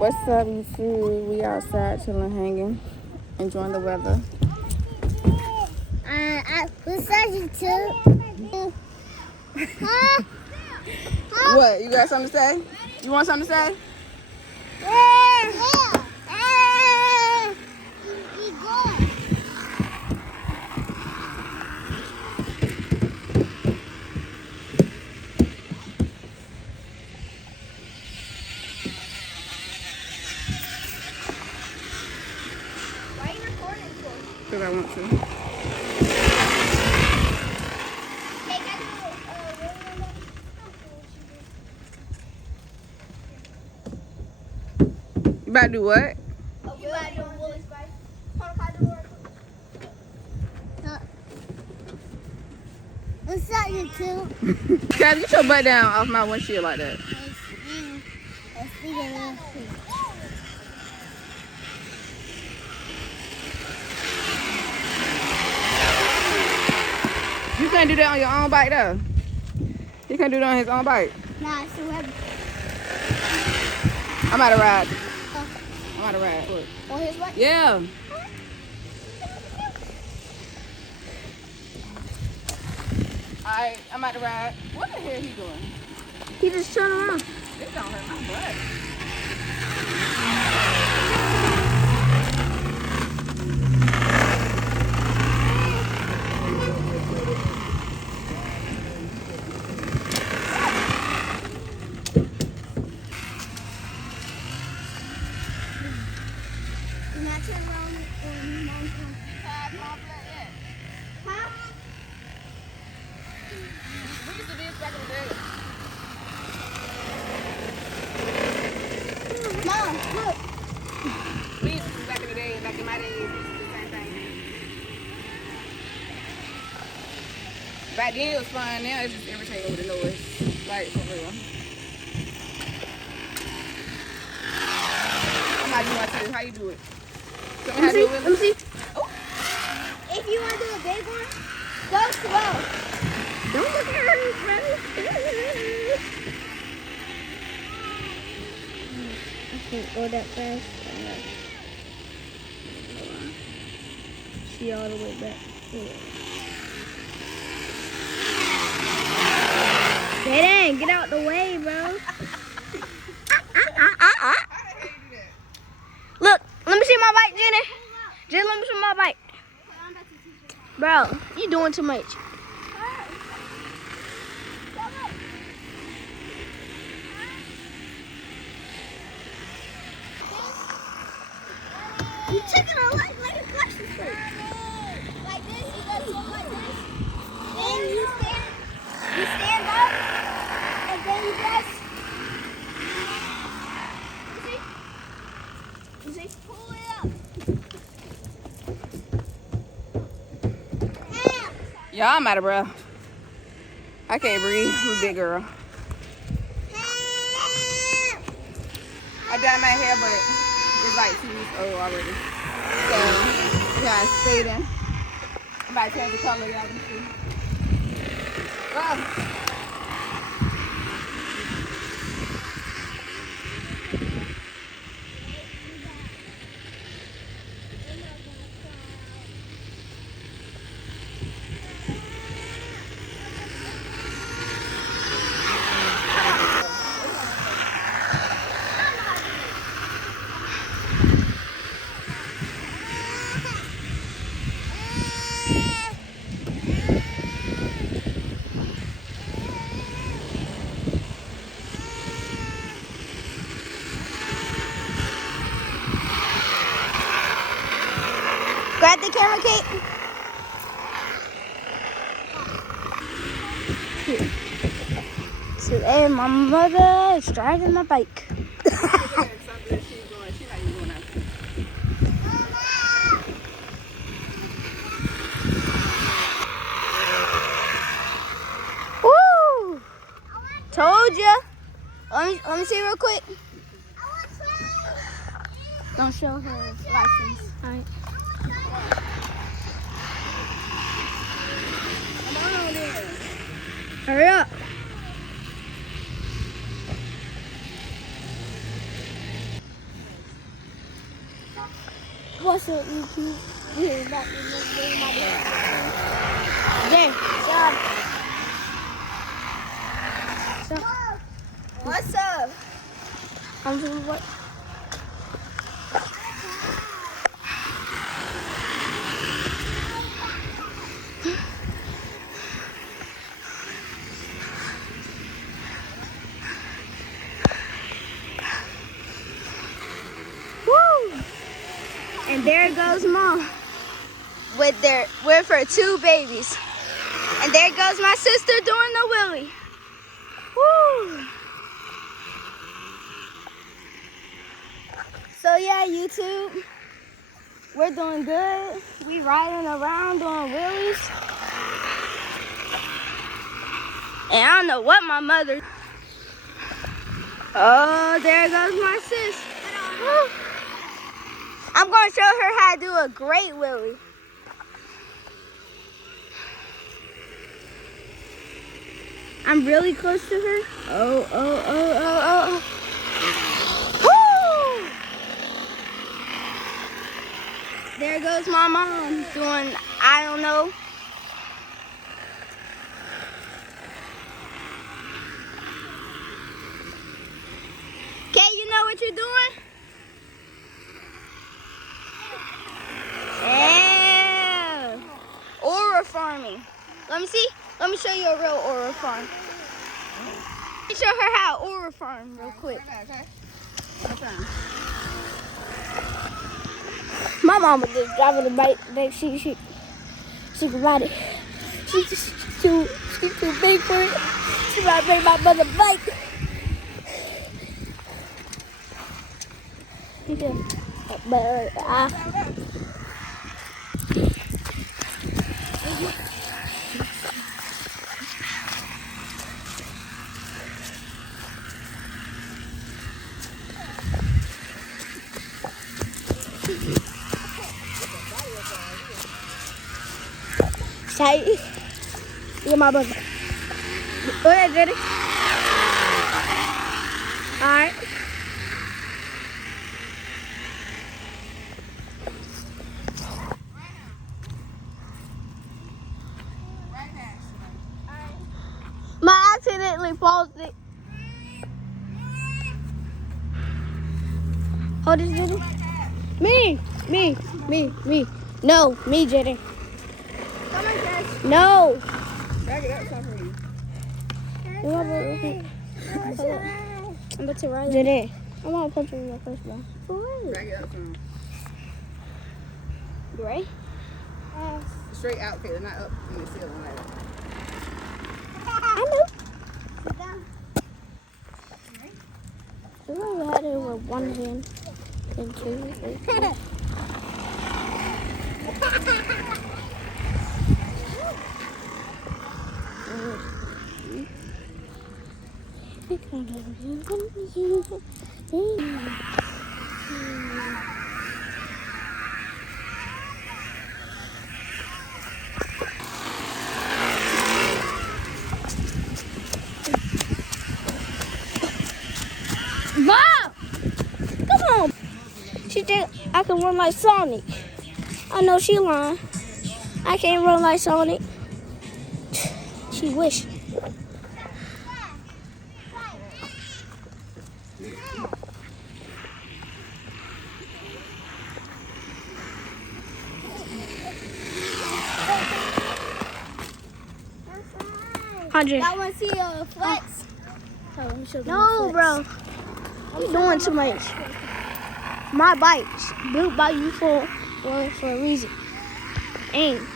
What's up, YouTube? We outside chilling, hanging, enjoying the weather. What's up, YouTube? What? You got something to say? You want something to say? Why are you recording for? Because I want to. You about to do what? What's up, YouTube? Travis, get your butt down off my windshield like that. You can't do that on your own bike, though. He can't do that on his own bike. Nah, it's a web. I'm out of ride. I'm out of ride. Look. On his bike? Yeah. Alright, I'm out to ride. What the hell he doing? He just turned around. This don't hurt my butt. Do not turn around on mountain. Huh? We used to do this back in the day. Mom, look. We used to do this back in the day, back in my days, we used to do the same thing. Back then it was fun, now it's just irritating with the noise. Like, for real. I'm not doing my too. How you do it? Show me how to do it. Let me see. Oh. If you want to do a big one, go slow. Don't look at her, brother. I can't go that fast. See all the way back. Get in, get out the way, bro. Look, let me see my bike, Jenny. Jenny, let me see my bike. Bro, you doing too much. You taking a like a question straight. Like this, you gotta go like this. Then you stand up, and then you press. You see? Pull it up. Yeah, I'm out of breath. I can't breathe. I'm a big girl. I dyed my hair, but it's like 2 weeks old already. So, yeah, it's fading. I'm about to change the color, y'all can see. Go. Grab the camera, Kate. Today, my mother is driving my bike. Woo! Told ya. Let me see real quick. Don't show her license. All right. Come on there. Hurry up. What's up, YouTube? Here, back in this day, my dad. Jay, shut up. What's up? I'm doing what? And there goes Mom with her 2 babies. And there goes my sister doing the wheelie. Woo! So yeah, YouTube, we're doing good. We riding around doing wheelies. And I don't know what my mother. Oh, there goes my sis. Woo. I'm going to show her how to do a great wheelie. I'm really close to her. Oh. Woo! There goes my mom doing, I don't know. Okay, you know what you're doing? Yeah. Aura farming. Let me see. Let me show you a real aura farm. Let me show her how to aura farm real quick. My mama just driving the bike. She can ride it. She's too big for it. She might bring my mother bike. Say, yeah, my brother. Go ahead, Jenny. All right. I accidentally paused it. Hold this, Jenny. Me. No, me, Jenny. Come on, Cash. No. Drag it up some for you. I'm about to ride it. I want to punch you in your first one. Drag it up some. Gray? Straight out, okay, they're not up in the ceiling like that. I know. I only had it with one hand and 2. 3, 4. Mom! Come on. She think I can run like Sonic. I know she lying. I can't run like Sonic. She wish. Hundred. I want to see a flex. No, bro. You're doing too much. My bike's built by you for a reason. Aim.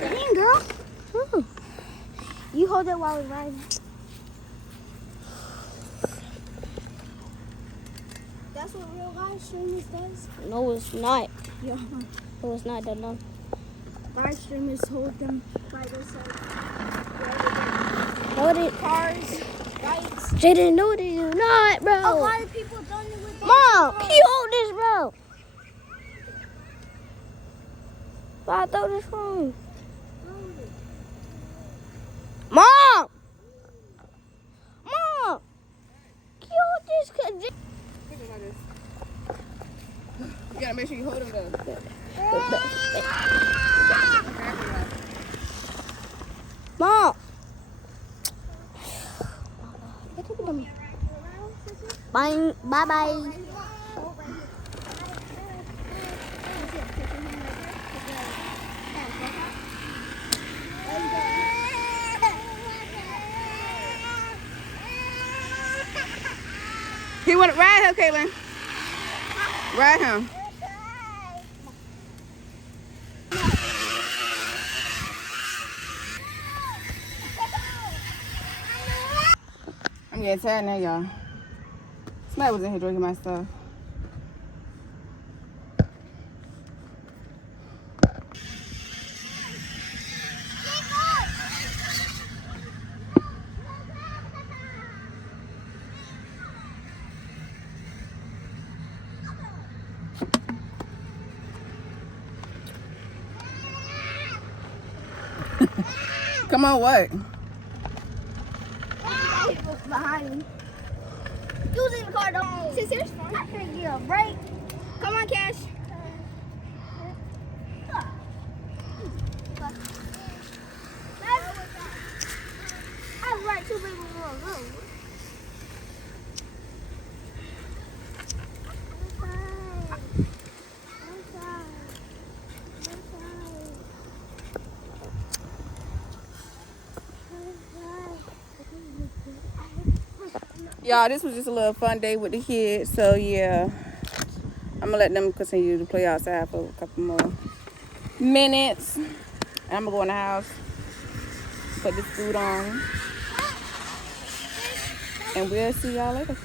Dang, girl. Ooh. You hold it while we ride. That's what real live streamers does. No, it's not. Yeah. No, it's not done. No. Live streamers hold them by their side. Hold it. Cars Jaden, no, they do not, bro. A lot of people don't know what. Mom, can you hold this, bro? I throw this phone. Mom! Mom! Can you hold this? You gotta make sure you hold him though. Mom! Bye. Bye-bye. He want to ride him, Caitlin. Ride him. I'm getting tired now, y'all. Somebody was in here drinking my stuff. Come on, what? Behind me. Using the car, don't. Since there's fun, I can't get a break. Come on, Cash. I was right, 2 people will go. Y'all, this was just a little fun day with the kids. So, yeah. I'm going to let them continue to play outside for a couple more minutes. And I'm going to go in the house, put this food on. And we'll see y'all later.